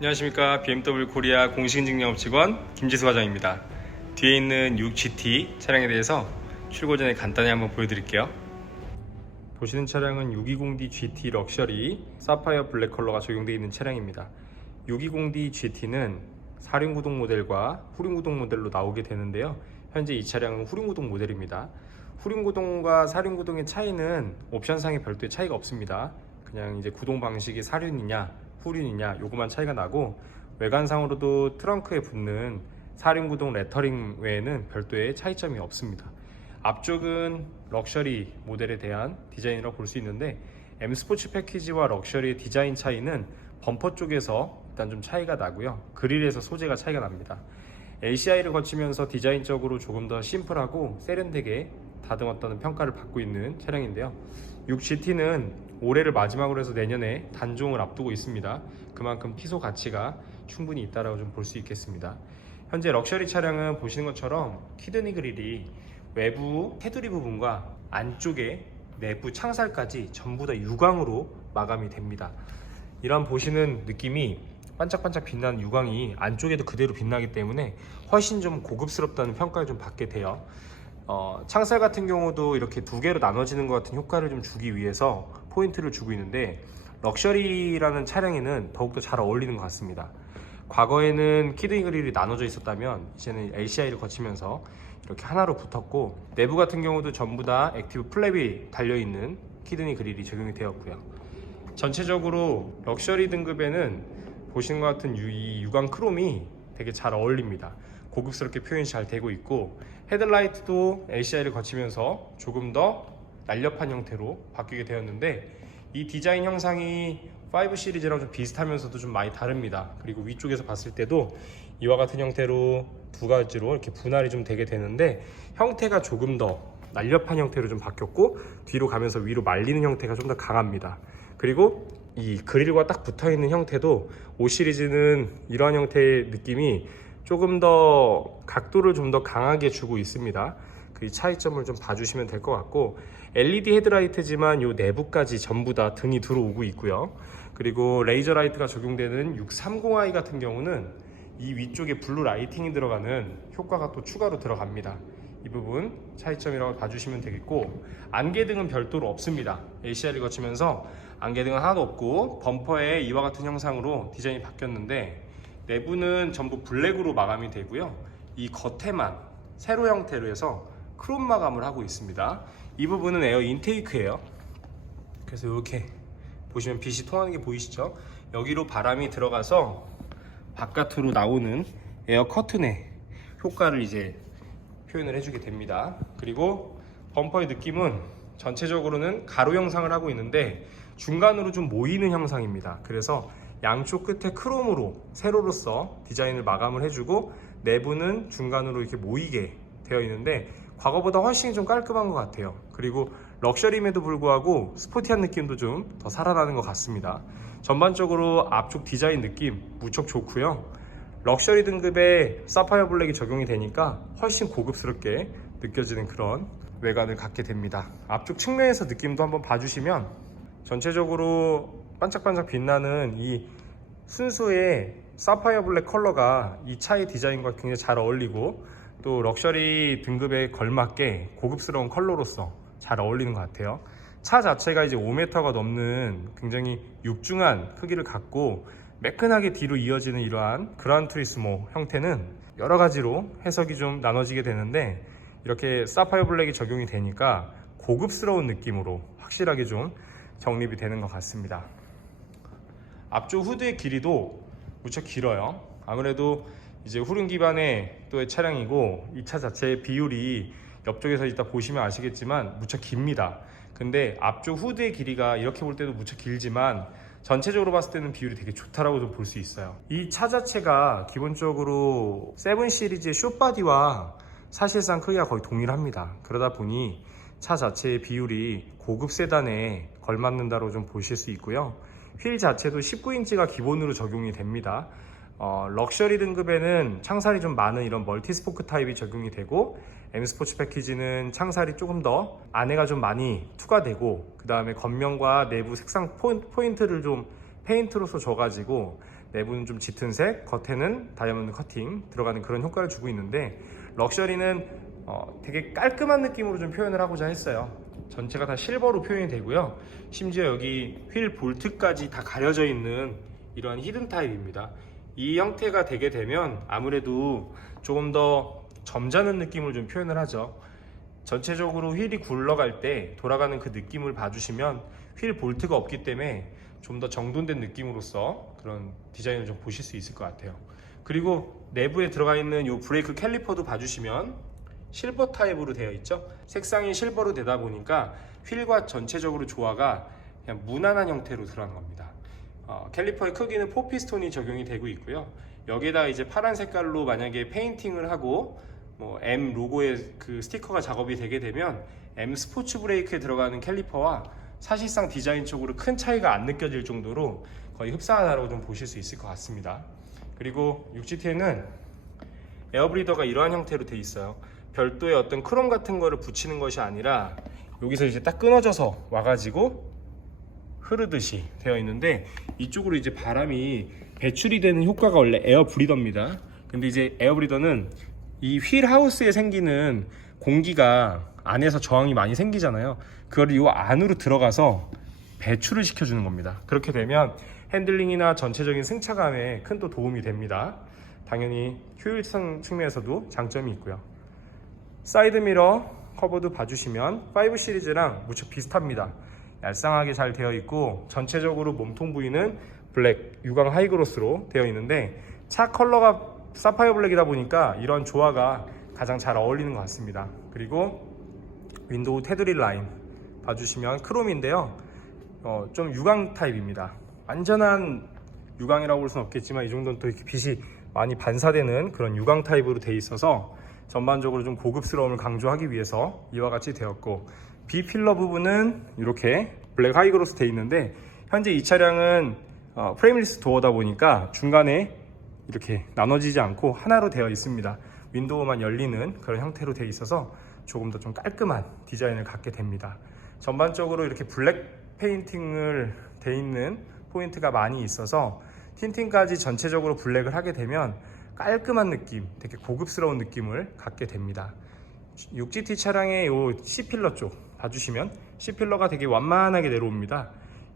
안녕하십니까 BMW 코리아 공식인증 직원 김지수 과장입니다. 뒤에 있는 6GT 차량에 대해서 출고 전에 간단히 한번 보여드릴게요. 보시는 차량은 620D GT 럭셔리 사파이어 블랙 컬러가 적용되어 있는 차량입니다. 620D GT는 4륜구동 모델과 후륜구동 모델로 나오게 되는데요. 현재 이 차량은 후륜구동 모델입니다. 후륜구동과 4륜구동의 차이는 옵션상에 별도의 차이가 없습니다. 그냥 이제 구동 방식이 4륜이냐 후륜이냐 요거만 차이가 나고 외관상으로도 트렁크에 붙는 4륜구동 레터링 외에는 별도의 차이점이 없습니다. 앞쪽은 럭셔리 모델에 대한 디자인이라고 볼 수 있는데 M 스포츠 패키지와 럭셔리의 디자인 차이는 범퍼 쪽에서 일단 좀 차이가 나고요. 그릴에서 소재가 차이가 납니다. LCI를 거치면서 디자인적으로 조금 더 심플하고 세련되게 다듬었다는 평가를 받고 있는 차량인데요. 6GT는 올해를 마지막으로 해서 내년에 단종을 앞두고 있습니다. 그만큼 피소 가치가 충분히 있다라고 좀 볼 수 있겠습니다. 현재 럭셔리 차량은 보시는 것처럼 키드니 그릴이 외부 테두리 부분과 안쪽에 내부 창살까지 전부 다 유광으로 마감이 됩니다. 이런 보시는 느낌이 반짝반짝 빛나는 유광이 안쪽에도 그대로 빛나기 때문에 훨씬 좀 고급스럽다는 평가를 좀 받게 돼요. 어, 창살 같은 경우도 이렇게 두 개로 나눠지는 것 같은 효과를 좀 주기 위해서 포인트를 주고 있는데 럭셔리라는 차량에는 더욱더 잘 어울리는 것 같습니다. 과거에는 키드니 그릴이 나눠져 있었다면 이제는 LCI를 거치면서 이렇게 하나로 붙었고 내부 같은 경우도 전부 다 액티브 플랩이 달려있는 키드니 그릴이 적용이 되었고요. 전체적으로 럭셔리 등급에는 보시는 것 같은 유- 이 유광 크롬이 되게 잘 어울립니다. 고급스럽게 표현이 잘 되고 있고 헤드라이트도 LCI를 거치면서 조금 더 날렵한 형태로 바뀌게 되었는데 이 디자인 형상이 5 시리즈랑 좀 비슷하면서도 좀 많이 다릅니다. 그리고 위쪽에서 봤을 때도 이와 같은 형태로 두 가지로 이렇게 분할이 좀 되게 되는데 형태가 조금 더 날렵한 형태로 좀 바뀌었고 뒤로 가면서 위로 말리는 형태가 좀 더 강합니다. 그리고 이 그릴과 딱 붙어 있는 형태도 5 시리즈는 이러한 형태의 느낌이 조금 더 각도를 좀 더 강하게 주고 있습니다. 그 차이점을 좀 봐주시면 될 것 같고 LED 헤드라이트지만 요 내부까지 전부 다 등이 들어오고 있고요. 그리고 레이저 라이트가 적용되는 630i 같은 경우는 이 위쪽에 블루 라이팅이 들어가는 효과가 또 추가로 들어갑니다. 이 부분 차이점이라고 봐주시면 되겠고 안개등은 별도로 없습니다. ACR을 거치면서 안개등은 하나도 없고 범퍼에 이와 같은 형상으로 디자인이 바뀌었는데 내부는 전부 블랙으로 마감이 되고요. 이 겉에만 세로 형태로 해서 크롬 마감을 하고 있습니다. 이 부분은 에어 인테이크예요. 그래서 이렇게 보시면 빛이 통하는 게 보이시죠? 여기로 바람이 들어가서 바깥으로 나오는 에어 커튼의 효과를 이제 표현을 해주게 됩니다. 그리고 범퍼의 느낌은 전체적으로는 가로 형상을 하고 있는데 중간으로 좀 모이는 형상입니다. 그래서 양쪽 끝에 크롬으로 세로로서 디자인을 마감을 해주고 내부는 중간으로 이렇게 모이게 되어 있는데 과거보다 훨씬 좀 깔끔한 것 같아요. 그리고 럭셔리임에도 불구하고 스포티한 느낌도 좀 더 살아나는 것 같습니다. 전반적으로 앞쪽 디자인 느낌 무척 좋고요. 럭셔리 등급의 사파이어 블랙이 적용이 되니까 훨씬 고급스럽게 느껴지는 그런 외관을 갖게 됩니다. 앞쪽 측면에서 느낌도 한번 봐주시면 전체적으로 반짝반짝 빛나는 이 순수의 사파이어 블랙 컬러가 이 차의 디자인과 굉장히 잘 어울리고 또 럭셔리 등급에 걸맞게 고급스러운 컬러로서 잘 어울리는 것 같아요. 차 자체가 이제 5m가 넘는 굉장히 육중한 크기를 갖고 매끈하게 뒤로 이어지는 이러한 그란 투리스모 형태는 여러 가지로 해석이 좀 나눠지게 되는데 이렇게 사파이어 블랙이 적용이 되니까 고급스러운 느낌으로 확실하게 좀 정립이 되는 것 같습니다. 앞쪽 후드의 길이도 무척 길어요. 아무래도 이제 후륜 기반의 또의 차량이고 이 차 자체의 비율이 옆쪽에서 이따 보시면 아시겠지만 무척 깁니다. 근데 앞쪽 후드의 길이가 이렇게 볼 때도 무척 길지만 전체적으로 봤을 때는 비율이 되게 좋다라고 좀 볼 수 있어요. 이 차 자체가 기본적으로 7 시리즈의 숏바디와 사실상 크기가 거의 동일합니다. 그러다 보니 차 자체의 비율이 고급 세단에 걸맞는다고 좀 보실 수 있고요. 휠 자체도 19인치가 기본으로 적용이 됩니다. 어, 럭셔리 등급에는 창살이 좀 많은 이런 멀티 스포크 타입이 적용이 되고 M 스포츠 패키지는 창살이 조금 더 안에가 좀 많이 투과되고 그 다음에 겉면과 내부 색상 포인- 포인트를 좀 페인트로서 줘가지고 내부는 좀 짙은 색, 겉에는 다이아몬드 커팅 들어가는 그런 효과를 주고 있는데 럭셔리는 어, 되게 깔끔한 느낌으로 좀 표현을 하고자 했어요. 전체가 다 실버로 표현이 되고요. 심지어 여기 휠 볼트까지 다 가려져 있는 이러한 히든 타입입니다. 이 형태가 되게 되면 아무래도 조금 더 점잖은 느낌을 좀 표현을 하죠. 전체적으로 휠이 굴러갈 때 돌아가는 그 느낌을 봐주시면 휠 볼트가 없기 때문에 좀 더 정돈된 느낌으로서 그런 디자인을 좀 보실 수 있을 것 같아요. 그리고 내부에 들어가 있는 이 브레이크 캘리퍼도 봐주시면 실버 타입으로 되어 있죠. 색상이 실버로 되다 보니까 휠과 전체적으로 조화가 그냥 무난한 형태로 들어간 겁니다. 어, 캘리퍼의 크기는 4피스톤이 적용이 되고 있고요. 여기에다 이제 파란 색깔로 만약에 페인팅을 하고 뭐 M 로고의 그 스티커가 작업이 되게 되면 M 스포츠 브레이크에 들어가는 캘리퍼와 사실상 디자인적으로 큰 차이가 안 느껴질 정도로 거의 흡사하다고 좀 보실 수 있을 것 같습니다. 그리고 6GT에는 에어브리더가 이러한 형태로 돼 있어요. 별도의 어떤 크롬 같은 거를 붙이는 것이 아니라 여기서 이제 딱 끊어져서 와가지고 흐르듯이 되어 있는데 이쪽으로 이제 바람이 배출이 되는 효과가 원래 에어 브리더입니다. 근데 이제 에어 브리더는 이 휠 하우스에 생기는 공기가 안에서 저항이 많이 생기잖아요. 그걸 이 안으로 들어가서 배출을 시켜주는 겁니다. 그렇게 되면 핸들링이나 전체적인 승차감에 큰 또 도움이 됩니다. 당연히 효율성 측면에서도 장점이 있고요. 사이드 미러 커버도 봐주시면 5 시리즈랑 무척 비슷합니다. 얄쌍하게 잘 되어 있고 전체적으로 몸통 부위는 블랙 유광 하이그로스로 되어 있는데 차 컬러가 사파이어 블랙이다 보니까 이런 조화가 가장 잘 어울리는 것 같습니다. 그리고 윈도우 테두리 라인 봐주시면 크롬인데요. 어, 좀 유광 타입입니다. 완전한 유광이라고 볼 수는 없겠지만 이 정도는 또 이렇게 빛이 많이 반사되는 그런 유광 타입으로 되어 있어서 전반적으로 좀 고급스러움을 강조하기 위해서 이와 같이 되었고 B 필러 부분은 이렇게 블랙 하이그로스 되어 있는데 현재 이 차량은 어, 프레임리스 도어다 보니까 중간에 이렇게 나눠지지 않고 하나로 되어 있습니다. 윈도우만 열리는 그런 형태로 되어 있어서 조금 더 좀 깔끔한 디자인을 갖게 됩니다. 전반적으로 이렇게 블랙 페인팅을 돼 있는 포인트가 많이 있어서 틴팅까지 전체적으로 블랙을 하게 되면 깔끔한 느낌, 되게 고급스러운 느낌을 갖게 됩니다. 6GT 차량의 이 C필러 쪽 봐주시면 C필러가 되게 완만하게 내려옵니다.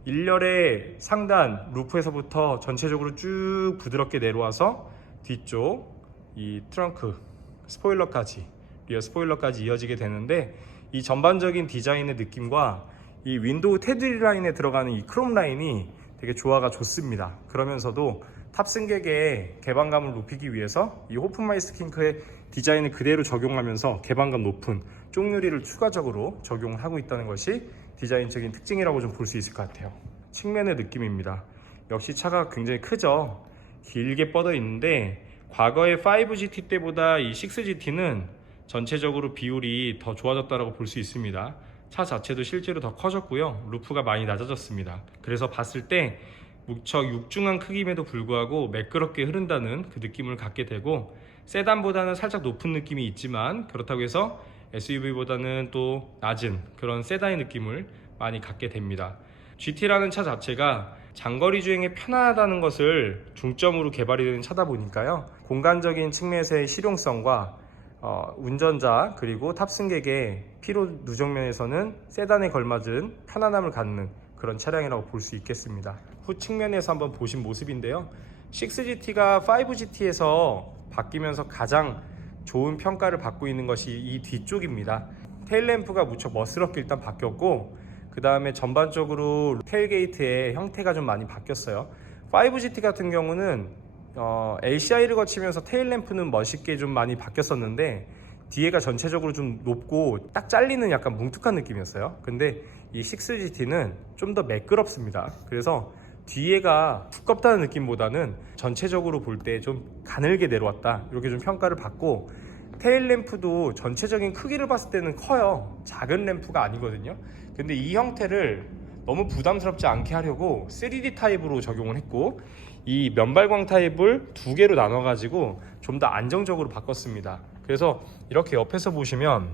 1열의 상단 루프에서부터 전체적으로 쭉 부드럽게 내려와서 뒤쪽 이 트렁크 스포일러까지 리어 스포일러까지 이어지게 되는데 이 전반적인 디자인의 느낌과 이 윈도우 테두리 라인에 들어가는 이 크롬 라인이 되게 조화가 좋습니다. 그러면서도 탑승객의 개방감을 높이기 위해서 이 호프마이스트 킹크의 디자인을 그대로 적용하면서 개방감 높은 쪽유리를 추가적으로 적용을 하고 있다는 것이 디자인적인 특징이라고 좀 볼 수 있을 것 같아요. 측면의 느낌입니다. 역시 차가 굉장히 크죠. 길게 뻗어 있는데 과거의 5GT 때보다 이 6GT는 전체적으로 비율이 더 좋아졌다고 볼 수 있습니다. 차 자체도 실제로 더 커졌고요. 루프가 많이 낮아졌습니다. 그래서 봤을 때 무척 육중한 크기임에도 불구하고 매끄럽게 흐른다는 그 느낌을 갖게 되고 세단보다는 살짝 높은 느낌이 있지만 그렇다고 해서 SUV보다는 또 낮은 그런 세단의 느낌을 많이 갖게 됩니다. GT라는 차 자체가 장거리 주행에 편안하다는 것을 중점으로 개발이 되는 차다 보니까요. 공간적인 측면에서의 실용성과 어, 운전자 그리고 탑승객의 피로 누적 면에서는 세단에 걸맞은 편안함을 갖는 그런 차량이라고 볼 수 있겠습니다. 후 측면에서 한번 보신 모습인데요. 6GT가 5GT에서 바뀌면서 가장 좋은 평가를 받고 있는 것이 이 뒤쪽입니다. 테일램프가 무척 멋스럽게 일단 바뀌었고 그 다음에 전반적으로 테일게이트의 형태가 좀 많이 바뀌었어요. 5GT 같은 경우는 어, LCI를 거치면서 테일램프는 멋있게 좀 많이 바뀌었었는데 뒤에가 전체적으로 좀 높고 딱 잘리는 약간 뭉툭한 느낌이었어요. 근데 이 6GT는 좀 더 매끄럽습니다. 그래서 뒤에가 두껍다는 느낌보다는 전체적으로 볼 때 좀 가늘게 내려왔다. 이렇게 좀 평가를 받고 테일 램프도 전체적인 크기를 봤을 때는 커요. 작은 램프가 아니거든요. 근데 이 형태를 너무 부담스럽지 않게 하려고 3D 타입으로 적용을 했고 이 면발광 타입을 두 개로 나눠 가지고 좀 더 안정적으로 바꿨습니다. 그래서 이렇게 옆에서 보시면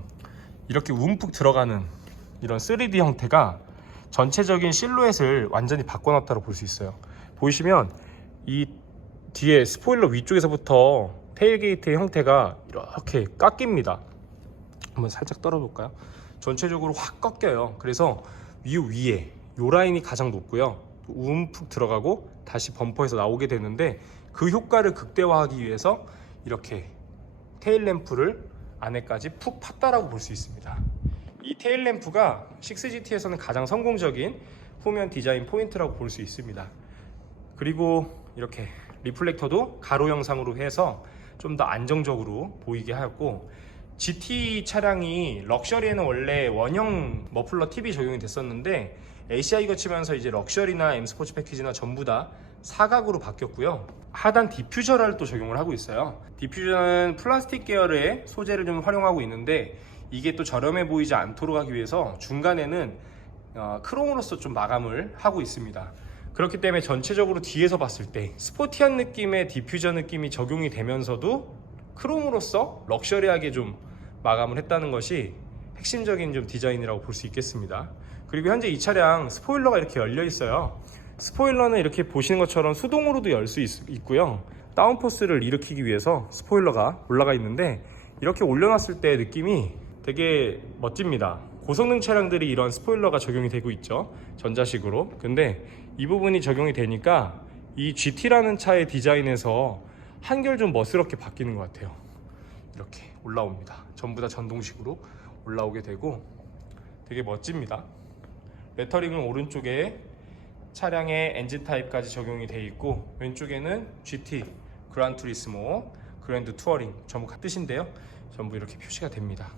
이렇게 움푹 들어가는 이런 3D 형태가 전체적인 실루엣을 완전히 바꿔놨다고 볼 수 있어요. 보시면 이 뒤에 스포일러 위쪽에서부터 테일게이트의 형태가 이렇게 깎입니다. 한번 살짝 떨어볼까요? 전체적으로 확 꺾여요. 그래서 위 위에 요 라인이 가장 높고요. 움푹 들어가고 다시 범퍼에서 나오게 되는데 그 효과를 극대화하기 위해서 이렇게 테일 램프를 안에까지 푹 팠다라고 볼 수 있습니다. 이 테일 램프가 6GT에서는 가장 성공적인 후면 디자인 포인트라고 볼 수 있습니다. 그리고 이렇게 리플렉터도 가로 형상으로 해서 좀 더 안정적으로 보이게 하였고 GT 차량이 럭셔리에는 원래 원형 머플러 팁이 적용이 됐었는데 ACI 거치면서 이제 럭셔리나 M 스포츠 패키지나 전부 다 사각으로 바뀌었고요. 하단 디퓨저를 또 적용을 하고 있어요. 디퓨저는 플라스틱 계열의 소재를 좀 활용하고 있는데 이게 또 저렴해 보이지 않도록 하기 위해서 중간에는 어, 크롬으로서 좀 마감을 하고 있습니다. 그렇기 때문에 전체적으로 뒤에서 봤을 때 스포티한 느낌의 디퓨저 느낌이 적용이 되면서도 크롬으로서 럭셔리하게 좀 마감을 했다는 것이 핵심적인 좀 디자인이라고 볼 수 있겠습니다. 그리고 현재 이 차량 스포일러가 이렇게 열려 있어요. 스포일러는 이렇게 보시는 것처럼 수동으로도 열 수 있고요. 다운포스를 일으키기 위해서 스포일러가 올라가 있는데 이렇게 올려놨을 때 느낌이 되게 멋집니다. 고성능 차량들이 이런 스포일러가 적용이 되고 있죠. 전자식으로. 근데 이 부분이 적용이 되니까 이 GT라는 차의 디자인에서 한결 좀 멋스럽게 바뀌는 것 같아요. 이렇게 올라옵니다. 전부 다 전동식으로 올라오게 되고 되게 멋집니다. 레터링은 오른쪽에 차량의 엔진 타입까지 적용이 되어 있고 왼쪽에는 GT, 그란 투리스모, 그랜드 투어링 전부 같은 뜻인데요. 전부 이렇게 표시가 됩니다.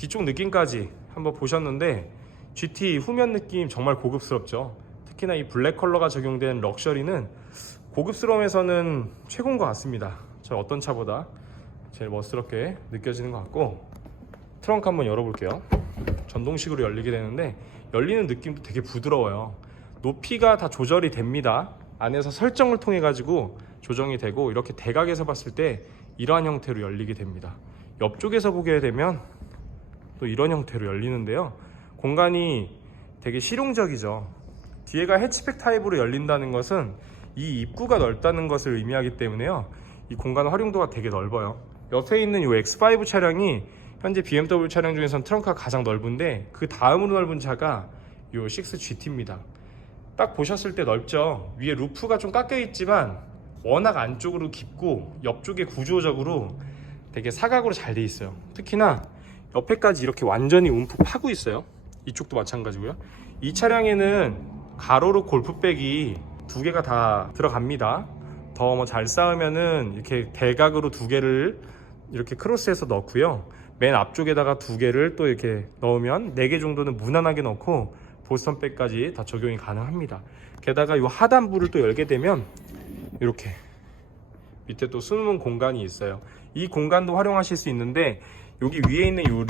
뒤쪽 느낌까지 한번 보셨는데 GT 후면 느낌 정말 고급스럽죠. 특히나 이 블랙 컬러가 적용된 럭셔리는 고급스러움에서는 최고인 것 같습니다. 저 어떤 차보다 제일 멋스럽게 느껴지는 것 같고 트렁크 한번 열어볼게요. 전동식으로 열리게 되는데 열리는 느낌도 되게 부드러워요. 높이가 다 조절이 됩니다. 안에서 설정을 통해 가지고 조정이 되고 이렇게 대각에서 봤을 때 이러한 형태로 열리게 됩니다. 옆쪽에서 보게 되면 또 이런 형태로 열리는데요. 공간이 되게 실용적이죠. 뒤에가 해치백 타입으로 열린다는 것은 이 입구가 넓다는 것을 의미하기 때문에요. 이 공간 활용도가 되게 넓어요. 옆에 있는 이 X5 차량이 현재 BMW 차량 중에서는 트렁크가 가장 넓은데 그 다음으로 넓은 차가 이 6GT입니다. 딱 보셨을 때 넓죠. 위에 루프가 좀 깎여 있지만 워낙 안쪽으로 깊고 옆쪽에 구조적으로 되게 사각으로 잘 돼 있어요. 특히나 옆에까지 이렇게 완전히 움푹 파고 있어요. 이쪽도 마찬가지고요. 이 차량에는 가로로 골프백이 두 개가 다 들어갑니다. 더 뭐 잘 쌓으면은 이렇게 대각으로 두 개를 이렇게 크로스해서 넣고요. 맨 앞쪽에다가 두 개를 또 이렇게 넣으면 네 개 정도는 무난하게 넣고 보스턴백까지 다 적용이 가능합니다. 게다가 이 하단부를 또 열게 되면 이렇게 밑에 또 숨은 공간이 있어요. 이 공간도 활용하실 수 있는데 여기 위에 있는 이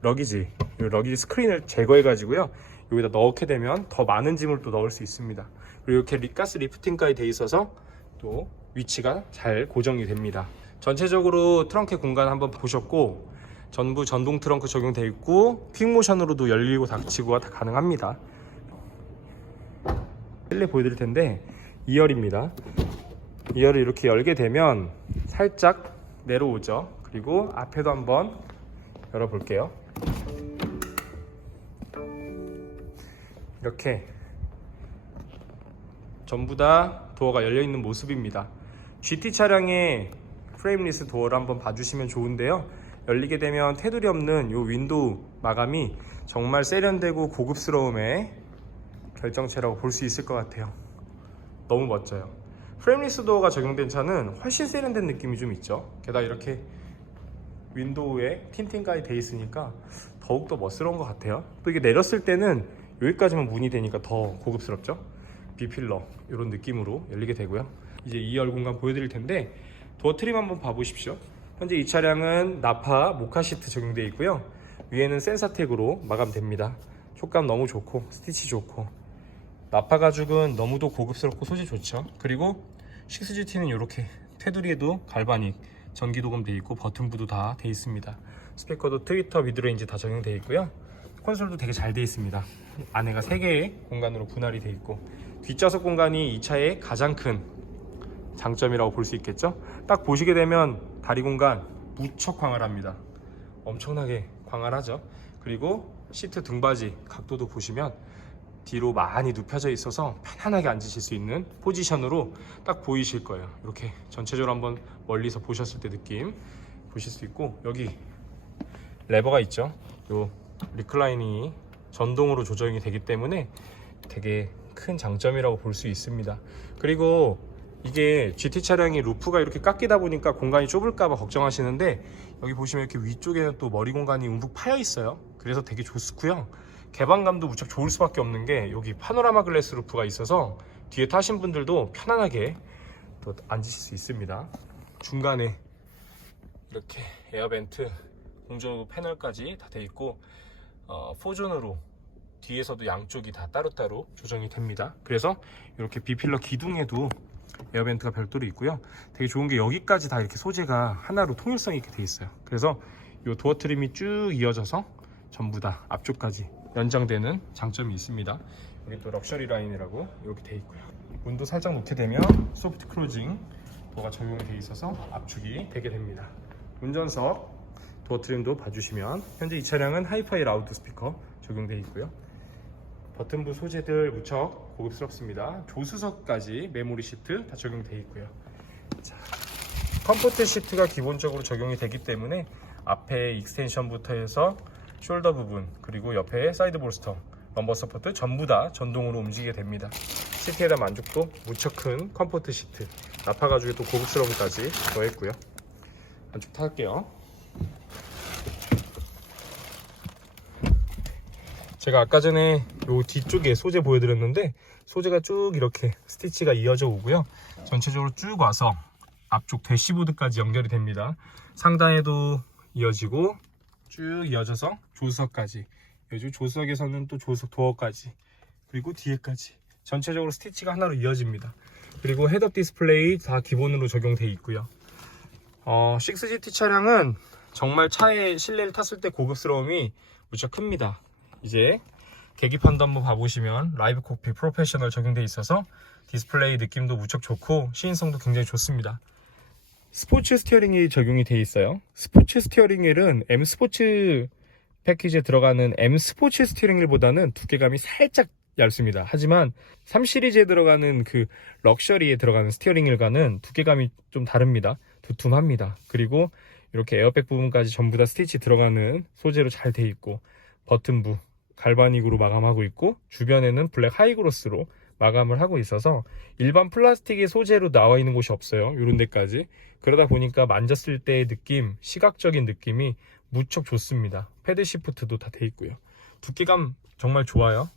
러기지, 이 러기지 스크린을 제거해 가지고요. 여기다 넣게 되면 더 많은 짐을 또 넣을 수 있습니다. 그리고 이렇게 리가스 리프팅까지 돼 있어서 또 위치가 잘 고정이 됩니다. 전체적으로 트렁크 공간 한번 보셨고 전부 전동 트렁크 적용되어 있고 퀵모션으로도 열리고 닫히고가 다 가능합니다. 실내 보여드릴 텐데 2열입니다. 2열을 이렇게 열게 되면 살짝 내려오죠. 그리고 앞에도 한번 열어볼게요. 이렇게 전부 다 도어가 열려 있는 모습입니다. GT 차량의 프레임리스 도어를 한번 봐주시면 좋은데요. 열리게 되면 테두리 없는 이 윈도우 마감이 정말 세련되고 고급스러움의 결정체라고 볼 수 있을 것 같아요. 너무 멋져요. 프레임리스 도어가 적용된 차는 훨씬 세련된 느낌이 좀 있죠. 게다가 이렇게 윈도우에 틴팅까지 돼 있으니까 더욱더 멋스러운 것 같아요. 또 이게 내렸을 때는 여기까지만 문이 되니까 더 고급스럽죠. 비필러 이런 느낌으로 열리게 되고요. 이제 2열 공간 보여드릴 텐데 도어 트림 한번 봐보십시오. 현재 이 차량은 나파 모카 시트 적용되어 있고요. 위에는 센사텍으로 마감됩니다. 촉감 너무 좋고 스티치 좋고 나파 가죽은 너무도 고급스럽고 소재 좋죠. 그리고 6GT는 이렇게 테두리에도 갈바닉 전기 도금되어 있고 버튼부도 다 되어 있습니다. 스피커도 트위터 미드레인지 다 적용되어 있고요. 콘솔도 되게 잘 되어 있습니다. 안에가 3개의 공간으로 분할이 되어 있고 뒷좌석 공간이 이 차의 가장 큰 장점이라고 볼 수 있겠죠. 딱 보시게 되면 다리 공간 무척 광활합니다. 엄청나게 광활하죠. 그리고 시트 등받이 각도도 보시면 뒤로 많이 눕혀져 있어서 편안하게 앉으실 수 있는 포지션으로 딱 보이실 거예요. 이렇게 전체적으로 한번 멀리서 보셨을 때 느낌 보실 수 있고 여기 레버가 있죠. 요 리클라이닝이 전동으로 조정이 되기 때문에 되게 큰 장점이라고 볼 수 있습니다. 그리고 이게 GT 차량이 루프가 이렇게 깎이다 보니까 공간이 좁을까봐 걱정하시는데 여기 보시면 이렇게 위쪽에는 또 머리 공간이 움푹 파여 있어요. 그래서 되게 좋고요. 개방감도 무척 좋을 수밖에 없는 게 여기 파노라마 글래스 루프가 있어서 뒤에 타신 분들도 편안하게 또 앉으실 수 있습니다. 중간에 이렇게 에어벤트 공조 패널까지 다 돼 있고 어, 4존으로 뒤에서도 양쪽이 다 따로따로 조정이 됩니다. 그래서 이렇게 비필러 기둥에도 에어벤트가 별도로 있고요. 되게 좋은 게 여기까지 다 이렇게 소재가 하나로 통일성 있게 돼 있어요. 그래서 이 도어 트림이 쭉 이어져서 전부 다 앞쪽까지 연장되는 장점이 있습니다. 여기 또 럭셔리 라인이라고 이렇게 돼 있고요. 문도 살짝 놓게 되면 소프트 클로징 도어가 적용이 돼 있어서 압축이 되게 됩니다. 운전석 도어 트림도 봐주시면 현재 이 차량은 하이파이 라우드 스피커 적용되어 있고요. 버튼부 소재들 무척 고급스럽습니다. 조수석까지 메모리 시트 다 적용되어 있고요. 자, 컴포트 시트가 기본적으로 적용이 되기 때문에 앞에 익스텐션부터 해서 숄더 부분 그리고 옆에 사이드 볼스터 넘버 서포트 전부 다 전동으로 움직이게 됩니다. 시트에 대한 만족도 무척 큰 컴포트 시트 나파 가죽의 또 고급스러움까지 더했고요. 안쪽 탈게요. 제가 아까 전에 요 뒤쪽에 소재 보여드렸는데 소재가 쭉 이렇게 스티치가 이어져 오고요. 전체적으로 쭉 와서 앞쪽 대시보드까지 연결이 됩니다. 상단에도 이어지고 쭉 이어져서 조수석까지 요즘 조수석에서는 또 조수석 도어까지 그리고 뒤에까지 전체적으로 스티치가 하나로 이어집니다. 그리고 헤드업 디스플레이 다 기본으로 적용되어 있고요. 어, 6GT 차량은 정말 차의 실내를 탔을 때 고급스러움이 무척 큽니다. 이제 계기판도 한번 봐보시면 라이브 코피 프로페셔널 적용되어 있어서 디스플레이 느낌도 무척 좋고 시인성도 굉장히 좋습니다. 스포츠 스티어링이 적용이 되어 있어요. 스포츠 스티어링 휠은 M 스포츠 패키지에 들어가는 M 스포츠 스티어링 휠보다는 두께감이 살짝 얇습니다. 하지만 3 시리즈에 들어가는 그 럭셔리에 들어가는 스티어링 휠과는 두께감이 좀 다릅니다. 두툼합니다. 그리고 이렇게 에어백 부분까지 전부 다 스티치 들어가는 소재로 잘 돼 있고 버튼부 갈바닉으로 마감하고 있고 주변에는 블랙 하이그로스로 마감을 하고 있어서 일반 플라스틱의 소재로 나와 있는 곳이 없어요. 이런 데까지. 그러다 보니까 만졌을 때의 느낌, 시각적인 느낌이 무척 좋습니다. 패드 시프트도 다 돼 있고요. 두께감 정말 좋아요.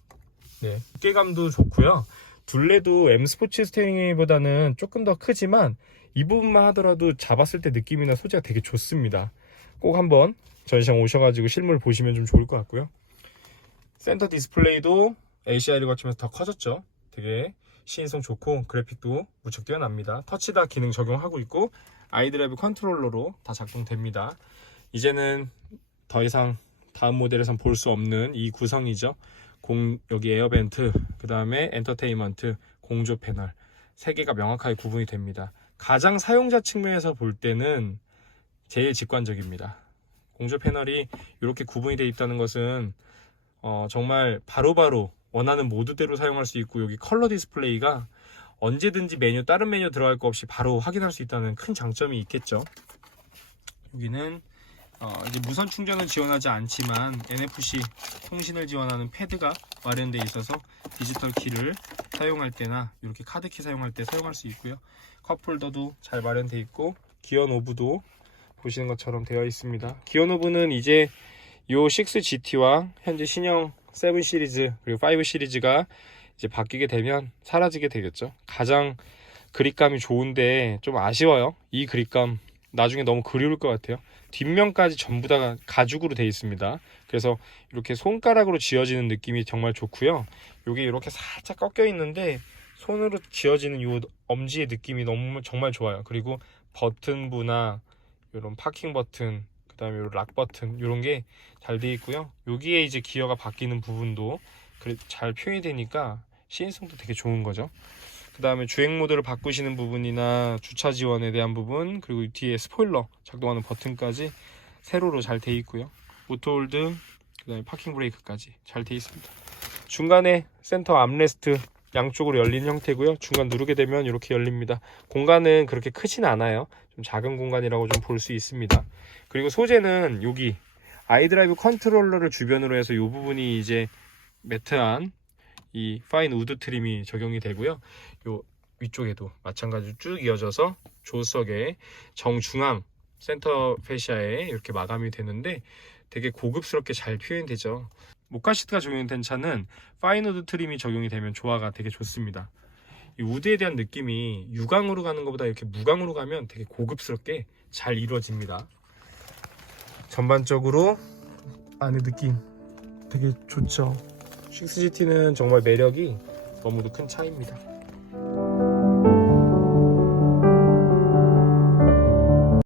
네, 두께감도 좋고요. 둘레도 M 스포츠 스테링보다는 조금 더 크지만 이 부분만 하더라도 잡았을 때 느낌이나 소재가 되게 좋습니다. 꼭 한번 전시장 오셔가지고 실물 보시면 좀 좋을 것 같고요. 센터 디스플레이도 ACI를 거치면서 더 커졌죠. 되게 시인성 좋고 그래픽도 무척 뛰어납니다. 터치다 기능 적용하고 있고 아이드라이브 컨트롤러로 다 작동됩니다. 이제는 더 이상 다음 모델에선 볼 수 없는 이 구성이죠. 공 여기 에어벤트, 그 다음에 엔터테인먼트, 공조 패널 세 개가 명확하게 구분이 됩니다. 가장 사용자 측면에서 볼 때는 제일 직관적입니다. 공조 패널이 이렇게 구분이 되어 있다는 것은 어, 정말 바로바로 원하는 모드대로 사용할 수 있고 여기 컬러 디스플레이가 언제든지 메뉴 다른 메뉴 들어갈 거 없이 바로 확인할 수 있다는 큰 장점이 있겠죠. 여기는 어, 이제 무선 충전을 지원하지 않지만 NFC 통신을 지원하는 패드가 마련되어 있어서 디지털 키를 사용할 때나 이렇게 카드 키 사용할 때 사용할 수 있고요. 컵홀더도 잘 마련되어 있고 기어 노브도 보시는 것처럼 되어 있습니다. 기어 노브는 이제 요 6GT와 현재 신형 7 시리즈 그리고 5 시리즈가 이제 바뀌게 되면 사라지게 되겠죠. 가장 그립감이 좋은데 좀 아쉬워요. 이 그립감 나중에 너무 그리울 것 같아요. 뒷면까지 전부 다 가죽으로 되어 있습니다. 그래서 이렇게 손가락으로 쥐어지는 느낌이 정말 좋고요. 여기 이렇게 살짝 꺾여 있는데 손으로 쥐어지는 이 엄지의 느낌이 너무 정말 좋아요. 그리고 버튼부나 이런 파킹 버튼, 그다음에 락 버튼 이런 게잘 되어 있고요. 여기에 이제 기어가 바뀌는 부분도 잘 표현이 되니까 시인성도 되게 좋은 거죠. 그 다음에 주행 모드를 바꾸시는 부분이나 주차 지원에 대한 부분 그리고 이 뒤에 스포일러 작동하는 버튼까지 세로로 잘 돼 있고요. 오토홀드 그 다음에 파킹 브레이크까지 잘 돼 있습니다. 중간에 센터 암레스트 양쪽으로 열린 형태고요. 중간 누르게 되면 이렇게 열립니다. 공간은 그렇게 크진 않아요. 좀 작은 공간이라고 좀 볼 수 있습니다 그리고 소재는 여기 아이드라이브 컨트롤러를 주변으로 해서 이 부분이 이제 매트한 이 파인 우드 트림이 적용이 되고요. 요 위쪽에도 마찬가지로 쭉 이어져서 조석의 정중앙 센터 페시아에 이렇게 마감이 되는데 되게 고급스럽게 잘 표현되죠. 모카 시트가 적용된 차는 파인 우드 트림이 적용이 되면 조화가 되게 좋습니다. 이 우드에 대한 느낌이 유광으로 가는 것보다 이렇게 무광으로 가면 되게 고급스럽게 잘 이루어집니다. 전반적으로 안의 느낌 되게 좋죠. 6GT는 정말 매력이 너무도 큰 차입니다.